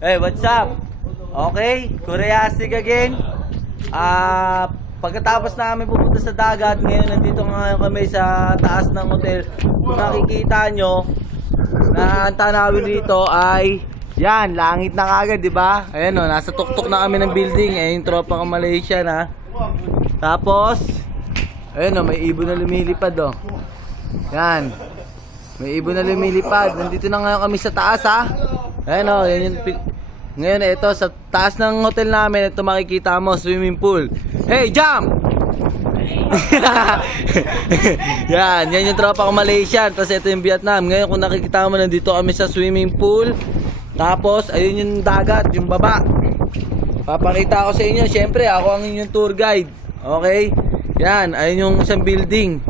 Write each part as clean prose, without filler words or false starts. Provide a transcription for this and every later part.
Hey, what's up? Okay, Koreastic again. Pagkatapos namin pupunta sa dagat, ngayon nandito ngayon kami sa taas ng hotel. Kung nakikita nyo, na ang tanawin dito ay yan, langit na kagad, di ba? Ayan o, nasa tuktok na kami ng building. Ayan yung tropa ka Malaysia na. Tapos, ayan o, may ibon na lumilipad o. Yan. May ibon na lumilipad. Nandito na ngayon kami sa taas ha. Ayan o, yan yung... Ngayon ito, sa taas ng hotel namin, ito makikita mo, swimming pool. Hey, jump! yan yung tropa ko Malaysian. Tapos ito yung Vietnam. Ngayon kung nakikita mo, nandito kami sa swimming pool. Tapos, ayun yung dagat, yung baba. Papakita ko sa inyo, syempre, ako ang inyong tour guide. Okay? Yan, ayun yung isang building.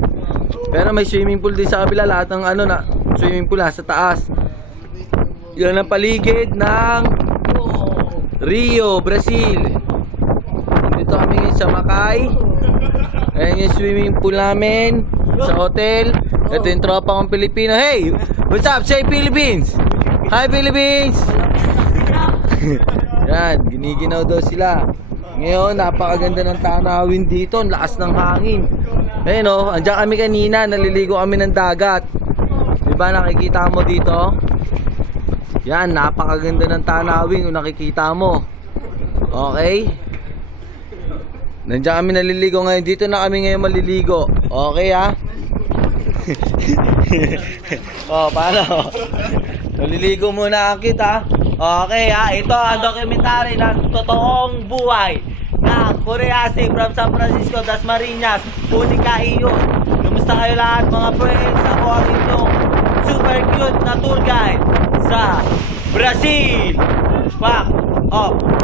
Pero may swimming pool din sa kabila. Lahat ng ano na, swimming pool sa taas. Yan ang paligid ng Rio, Brazil. Dito kami ngayon sa Makay. Ayan yung swimming pool namin sa hotel. Ito yung tropa kong Pilipino. Hey, what's up? Say Philippines. Hi Philippines. Yan, giniginaw daw sila. Ngayon, napakaganda ng tanawin dito. Ang lakas ng hangin. Ayun o, andyan kami kanina. Naliligo kami ng dagat. Diba nakikita mo dito? Yan, napakaganda ng tanawin kung nakikita mo. Okay? Nandiyan kami naliligo ngayon. Dito na kami ngayon maliligo. Okay ha? Oh, paano? Naliligo muna ang kita. Okay ha? Ito ang documentary ng totoong buhay ng Koreastic from San Francisco, Dasmariñas, Unica, Iyon. Kumusta kayo lahat mga friends? Ako ang inyong super cute na tour guide sa Brazil. Fuck off.